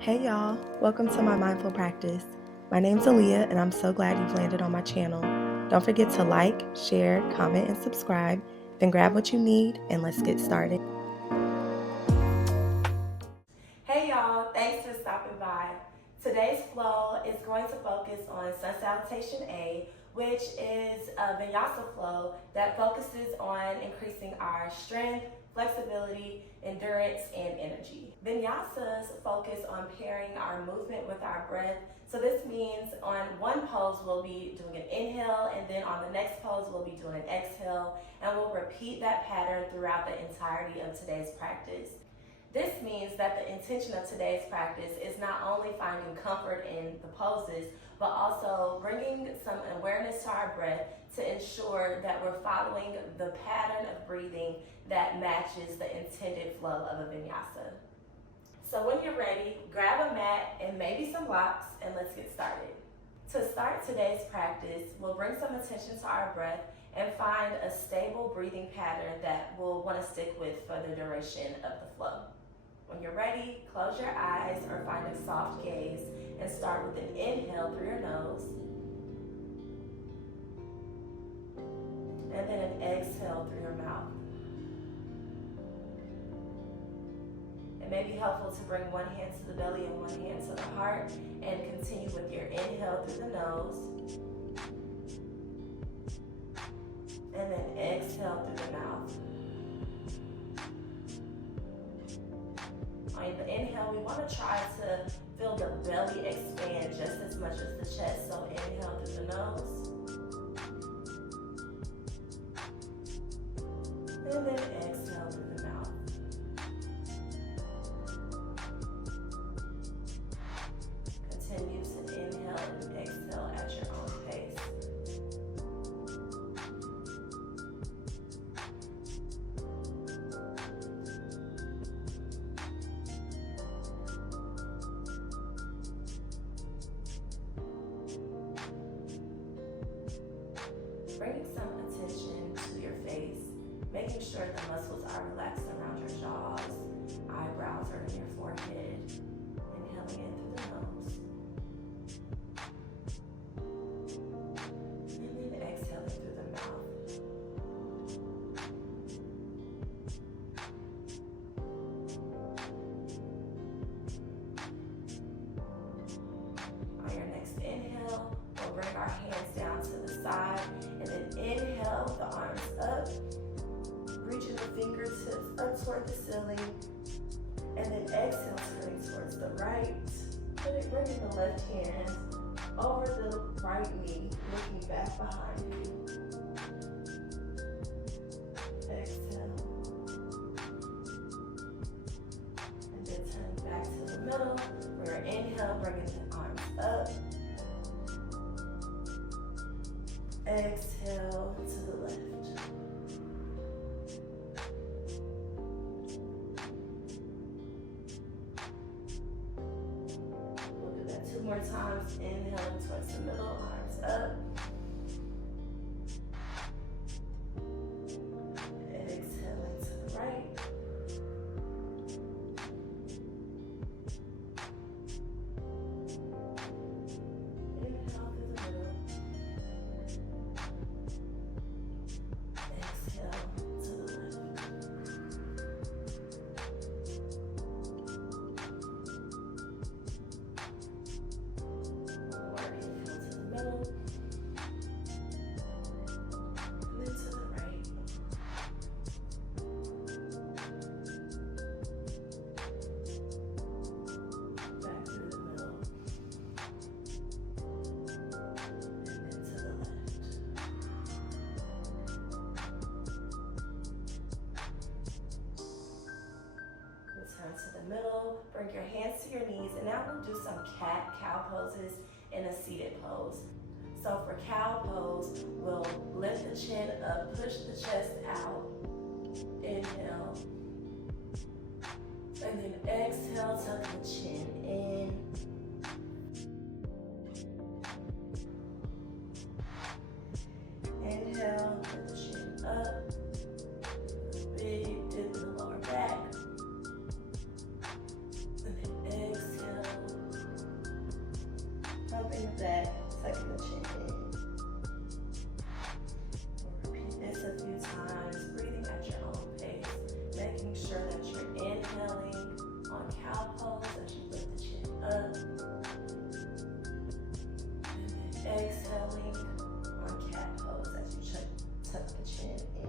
Hey y'all, welcome to my mindful practice. My name's Aaliyah and I'm so glad you've landed on my channel. Don't forget to like, share, comment, and subscribe. Then grab what you need and let's get started. Hey y'all, thanks for stopping by. Today's flow is going to focus on Sun Salutation A, which is a Vinyasa flow that focuses on increasing our strength, flexibility, endurance, and energy. Vinyasas focus on pairing our movement with our breath. So this means on one pose we'll be doing an inhale, and then on the next pose we'll be doing an exhale, and we'll repeat that pattern throughout the entirety of today's practice. This means that the intention of today's practice is not only finding comfort in the poses, but also bringing some awareness to our breath to ensure that we're following the pattern of breathing that matches the intended flow of a vinyasa. So when you're ready, grab a mat and maybe some blocks, and let's get started. To start today's practice, we'll bring some attention to our breath and find a stable breathing pattern that we'll want to stick with for the duration of the flow. When you're ready, close your eyes or find a soft gaze and start with an inhale through your nose, and then an exhale through your mouth. It may be helpful to bring one hand to the belly and one hand to the heart, and continue with your inhale through the nose, and then exhale through the mouth. On the inhale, we want to try to feel the belly expand just as much as the chest. So inhale through the nose, and then exhale through the mouth. Continue to inhale and exhale at your own pace. Bringing some attention to your face, making sure the muscles are relaxed around your jaws, eyebrows are in your forehead. Inhaling in through the nose, and then exhaling through the mouth. On your next inhale, we'll bring our hands down to the side, and then inhale the arms up, reaching the fingertips up toward the ceiling, and then exhale, turning towards the right, bringing the left hand over the right knee, looking back behind you. Exhale, and then turn back to the middle. For your inhale, bringing the arms up. Exhale to the left. We'll do that 2 more times. Inhaling towards the middle, arms up. Exhaling to the right. Inhale through the middle. Exhale to the left. One more inhale to the middle, and then to the right. Back through the middle, and then to the left. Return to the middle, bring your hands to your knees, and now we'll do some cat-cow poses in a seated pose. So for cow pose, we'll lift the chin up, push the chest out, inhale, and then exhale, tuck the chin in. Inhale, lift the chin up, big dip in the lower back. And then exhale, in the back, tucking the chin in. Repeat this a few times, breathing at your own pace, making sure that you're inhaling on cow pose as you lift the chin up, and then exhaling on cat pose as you tuck the chin in.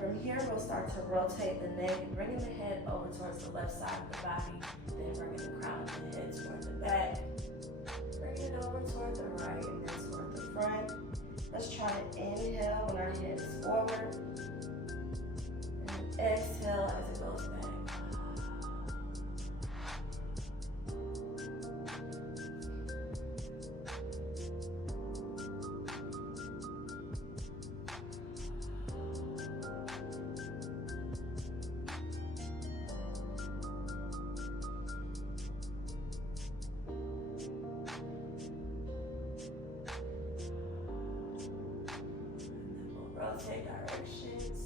From here, we'll start to rotate the neck, bringing the head over towards the left side of the body, then bringing the crown of the head toward the back, bringing it over toward the right and then toward the front. Let's try to inhale when our head is forward, and exhale as it goes back. Rotate directions.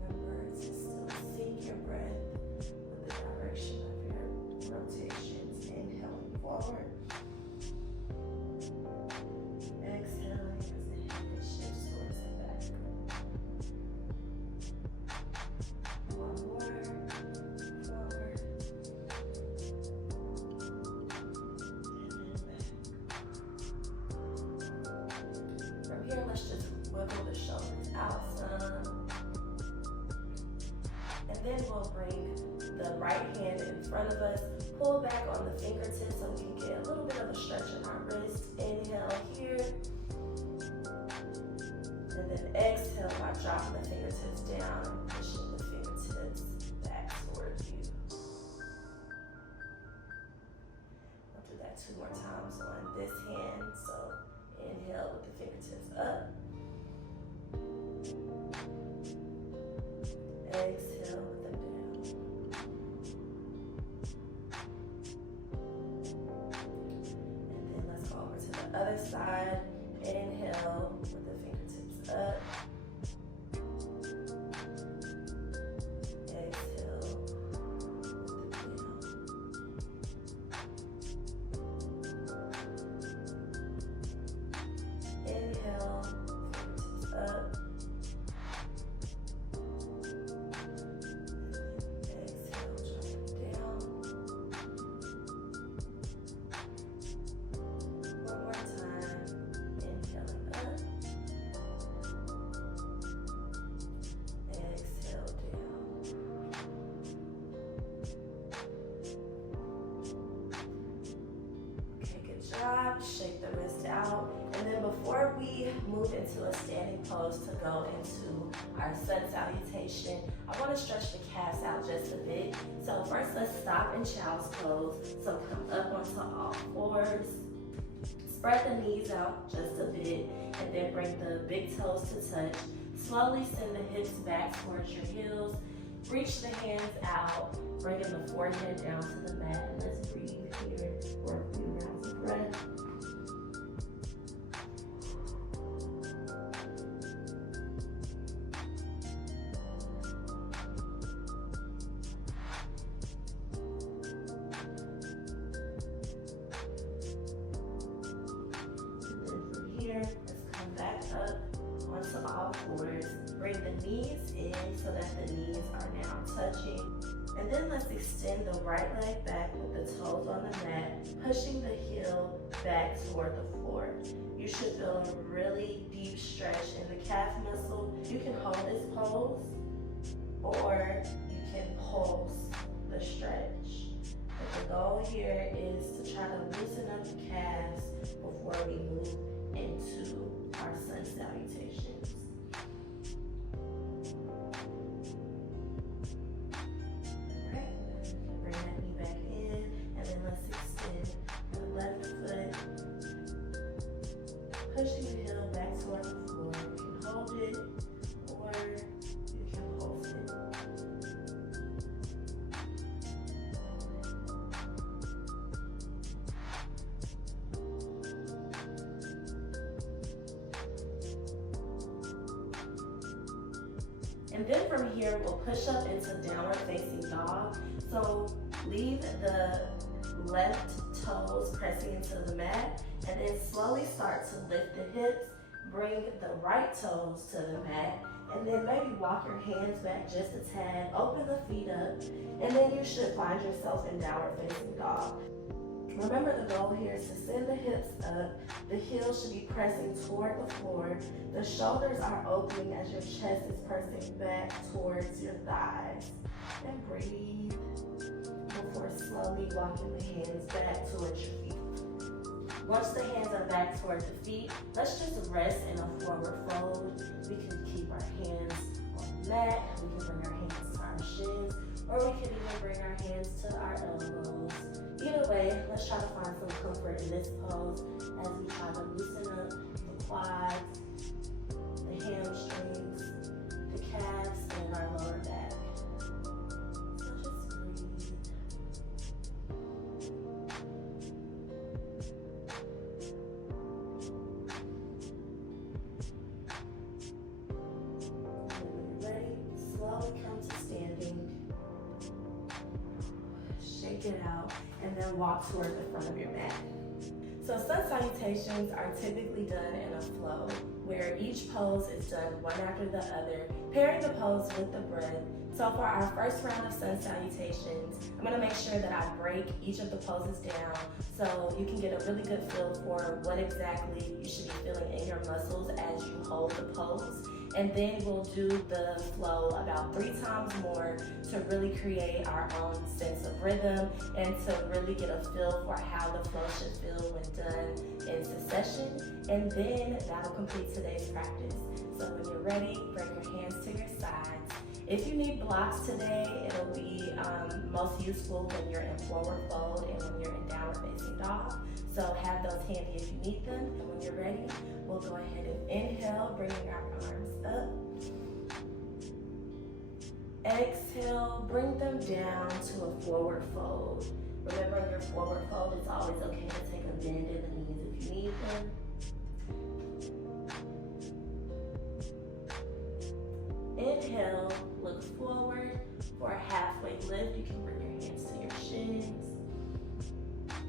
Remember to still sync your breath with the direction of your rotations. Inhaling forward. Exhaling as the head shifts towards the back. One more. Forward. Here, let's just wiggle the shoulders out some. And then we'll bring the right hand in front of us, pull back on the fingertips so we can get a little bit of a stretch in our wrist. Inhale here. And then exhale by dropping the fingertips down and pushing the fingertips back toward you. We'll do that 2 more times on this hand. So inhale with the fingertips up. Exhale with them down. And then let's go over to the other side. Inhale with the fingertips up. Exhale with them down. Inhale, fingertips up. Exhale, drop it down. One more time. Inhaling up. Exhale down. Okay, good job. Shake the wrist out. And then before we move into a standing pose to go into our sun salutation, I want to stretch the calves out just a bit. So first, let's stop in child's pose. So come up onto all fours. Spread the knees out just a bit, and then bring the big toes to touch. Slowly send the hips back towards your heels. Reach the hands out, bringing the forehead down to the mat. And let's breathe here for a few rounds of breath. Let's come back up onto all fours. Bring the knees in so that the knees are now touching. And then let's extend the right leg back with the toes on the mat, pushing the heel back toward the floor. You should feel a really deep stretch in the calf muscle. You can hold this pose or you can pulse the stretch. But the goal here is to try to loosen up the calves before we move into our sun salutations. Alright, bring that knee back in. And then from here, we'll push up into downward facing dog. So leave the left toes pressing into the mat, and then slowly start to lift the hips, bring the right toes to the mat, and then maybe walk your hands back just a tad, open the feet up, and then you should find yourself in downward facing dog. Remember, the goal here is to send the hips up, the heels should be pressing toward the floor, the shoulders are opening as your chest is pressing back towards your thighs. And breathe before slowly walking the hands back towards your feet. Once the hands are back toward the feet, let's just rest in a forward fold. We can keep our hands on the mat, we can bring our hands to our shins, or we can even bring our hands to our elbows. Either way, let's try to find some comfort in this pose as we try to loosen up the quads, the hamstrings, the calves, and our lower back. So just breathe. And when you're ready, slowly come to standing. Shake it out, and then walk toward the front of your mat. So sun salutations are typically done in a flow, where each pose is done one after the other, pairing the pose with the breath. So for our first round of sun salutations, I'm gonna make sure that I break each of the poses down so you can get a really good feel for what exactly you should be feeling in your muscles as you hold the pose. And then we'll do the flow about 3 times more to really create our own sense of rhythm and to really get a feel for how the flow should feel when done in succession. And then that'll complete today's practice. So when you're ready, bring your hands to your sides. If you need blocks today, it'll be most useful when you're in forward fold and when you're in downward facing dog. So have those handy if you need them. And when you're ready, we'll go ahead and inhale, bringing our arms up. Exhale, bring them down to a forward fold. Remember, in your forward fold, it's always okay to take a bend in the knees if you need them. Inhale, look forward for a halfway lift. You can bring your hands to your shins.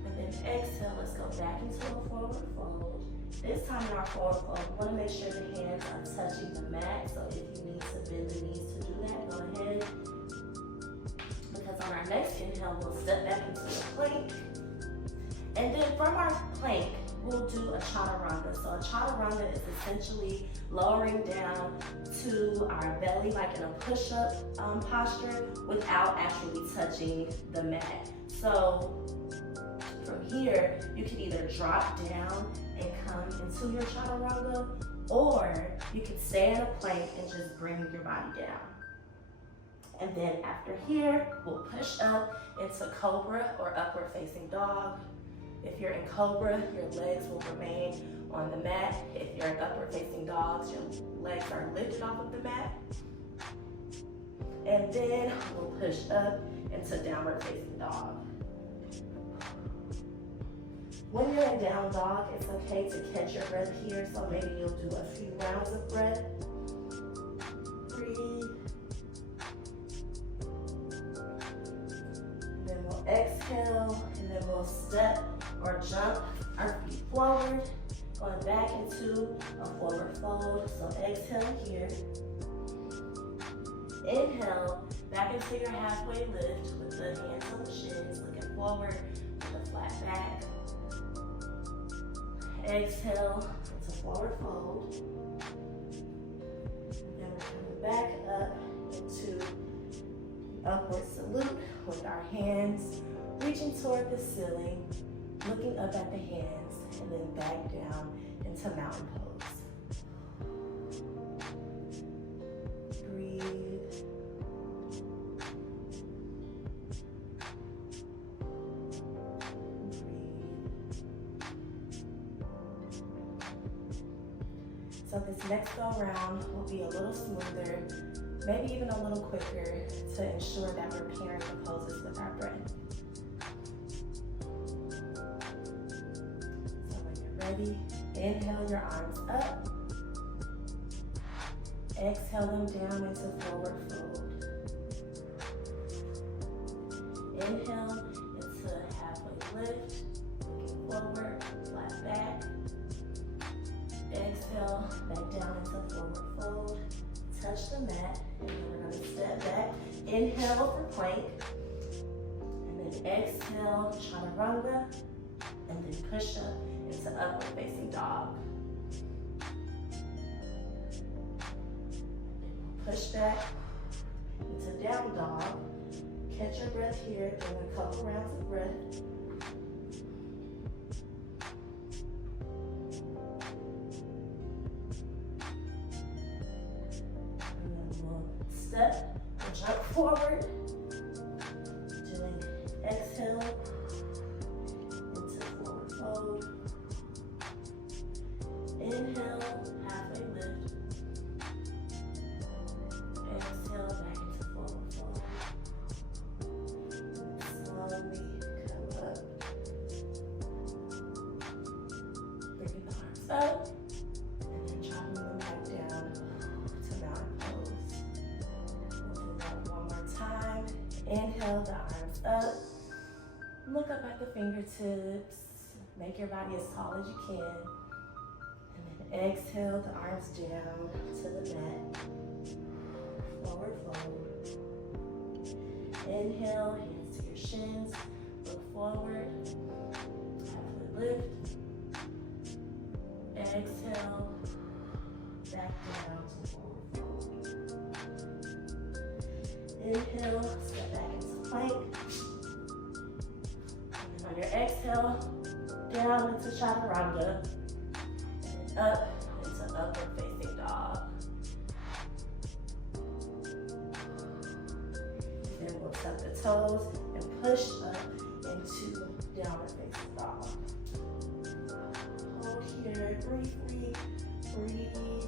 And then exhale, let's go back into a forward fold. This time in our forward fold, we want to make sure the hands are touching the mat. So if you need to bend the knees to do that, go ahead. Because on our next inhale, we'll step back into a plank. And then from our plank, we'll do a chaturanga. So a chaturanga is essentially lowering down to our belly like in a push-up posture without actually touching the mat. So from here, you can either drop down and come into your chaturanga, or you can stay in a plank and just bring your body down. And then after here, we'll push up into cobra or upward facing dog. If you're in cobra, your legs will remain on the mat. If you're in upward facing dogs, your legs are lifted off of the mat. And then we'll push up into downward facing dog. When you're in down dog, it's okay to catch your breath here. So maybe you'll do a few rounds of breath. Breathe. Then we'll exhale, and then we'll step or jump our feet forward, going back into a forward fold. So exhale here. Inhale, back into your halfway lift with the hands on the shins, looking forward with a flat back. Exhale into forward fold. Then we're coming back up into upward salute with our hands reaching toward the ceiling, looking up at the hands, and then back down into mountain pose. Breathe. So this next go round will be a little smoother, maybe even a little quicker, to ensure that we're pairing the poses with our breath. So when you're ready, inhale your arms up. Exhale them down into forward fold. Inhale into halfway lift, looking forward, flat back. Exhale, back down into forward fold. Touch the mat, and then we're gonna step back. Inhale for plank, and then exhale, chaturanga, and then push up into upward facing dog. Push back into down dog. Catch your breath here, doing a couple rounds of breath. And then we'll step and jump forward. Doing exhale into forward fold. Inhale, halfway lift. Exhale, back into forward fold. Slowly come up. Bringing the arms up. And then dropping them back down to mountain pose. We'll do that one more time. Inhale, the arms up. Look up at the fingertips. Make your body as tall as you can. And then exhale, the arms down to the mat. Forward fold. Inhale, hands to your shins. Look forward. Halfway lift. Exhale, back down to forward fold. Inhale, step back into plank. And then on your exhale, down into chaturanga. And up into upward facing dog. Then we'll tuck the toes and push up into downward facing dog. Hold here briefly, breathe.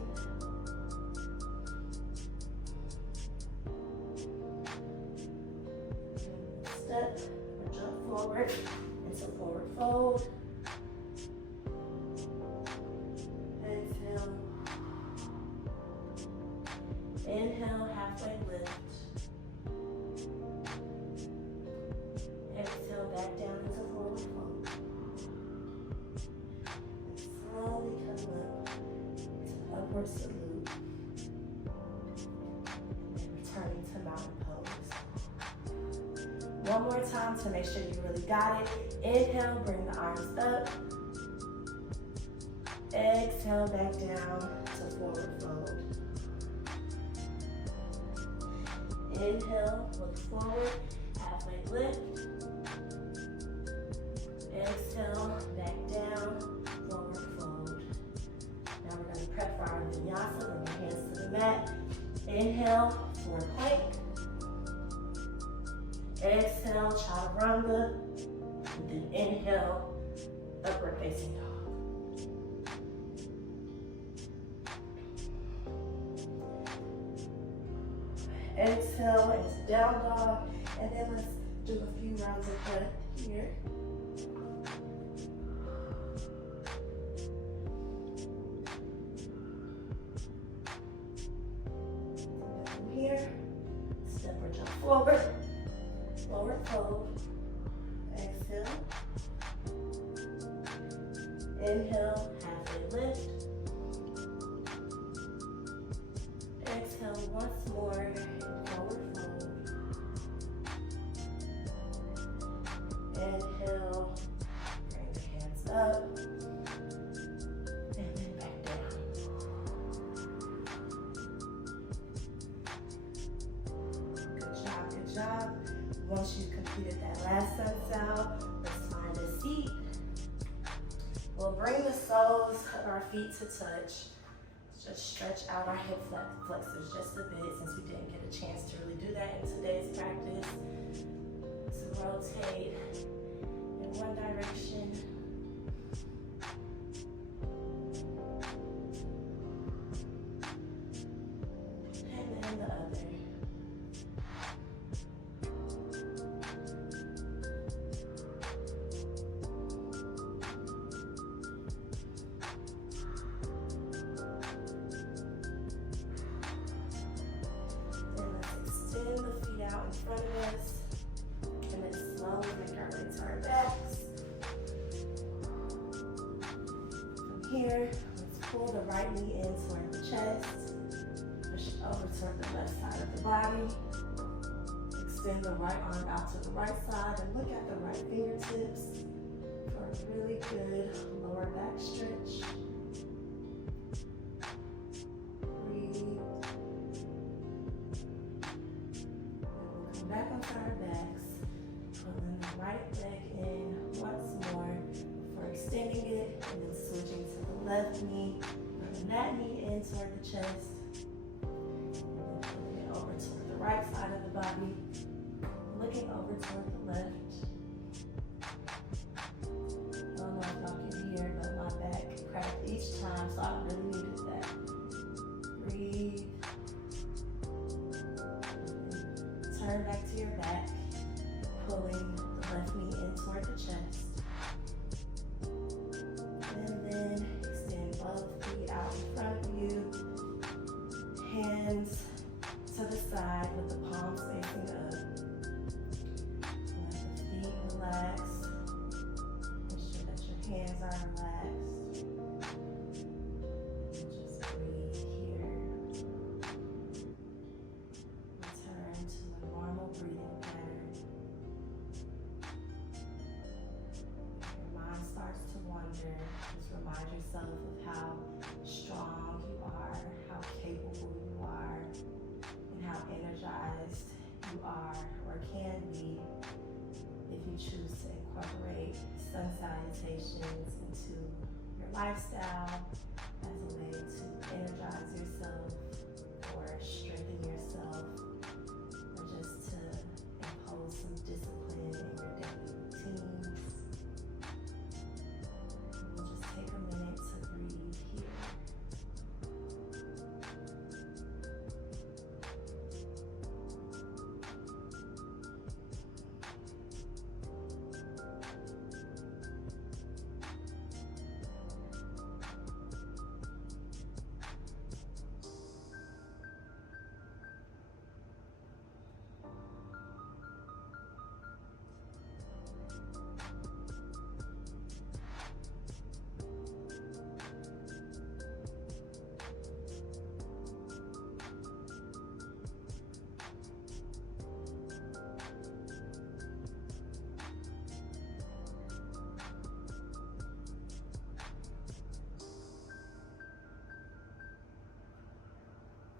Step or jump forward into forward fold. Exhale. Inhale, halfway lift. Exhale, back down into forward fold. Slowly come up to upward salute. And returning to mountain pose. One more time to make sure you really got it. Inhale, bring the arms up. Exhale, back down to forward fold. Inhale, look forward, halfway lift. Exhale, back down, forward fold. Now we're going to prep for our Vinyasa. Bring your hands to the mat. Inhale, forward plank. Exhale, chaturanga. And then inhale, upward facing dog. Exhale into down dog, and then let's do a few rounds of breath here. From here, step or jump forward, forward fold. Exhale. Inhale, halfway lift. Exhale once more. Forward fold. Inhale, bring your hands up, and then back down. Good job, good job. Once you've completed that last Sun Sal, let's find a seat. We'll bring the soles of our feet to touch. Just stretch out our hip flexors just a bit since we didn't get a chance to really do that in today's practice. So rotate in one direction. And then the other. out in front of us. And then slowly make our way to our backs. From here, let's pull the right knee in toward the chest. Push it over toward the left side of the body. Extend the right arm out to the right side and look at the right fingertips for a really good lower back stretch. Breathe. Come back onto our backs. Pulling the right leg in once more before extending it and then switching to the left knee. Bringing that knee in toward the chest. And then pulling it over toward the right side of the body. Looking over toward the left. I don't know if y'all can hear, but my back cracked each time, so I really needed that. Breathe. Turn back to your back, pulling the left knee in toward the chest. And then extend both feet out in front of you. Hands to the side with the palms facing up. Relax. Make sure that your hands are relaxed. Just breathe here. Return to a normal breathing pattern. If your mind starts to wander, just remind yourself of how strong you are, how capable you are, and how energized you are or can be if you choose to incorporate sun salutations into your lifestyle as a way to energize yourself or strengthen yourself or just to impose some discipline in your daily routines. And just take a minute to breathe here.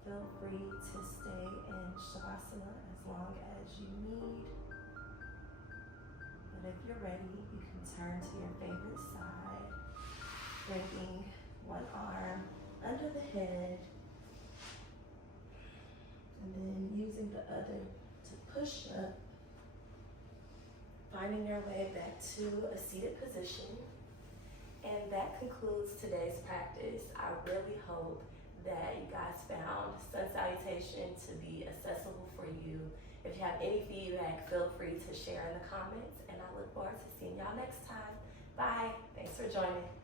Feel free to stay in Shavasana as long as you need. But if you're ready, you can turn to your favorite side, bringing one arm under the head, and then using the other to push up, finding your way back to a seated position. And that concludes today's practice. I really hope that you guys found Sun Salutation to be accessible for you. If you have any feedback, feel free to share in the comments, and I look forward to seeing y'all next time. Bye. Thanks for joining.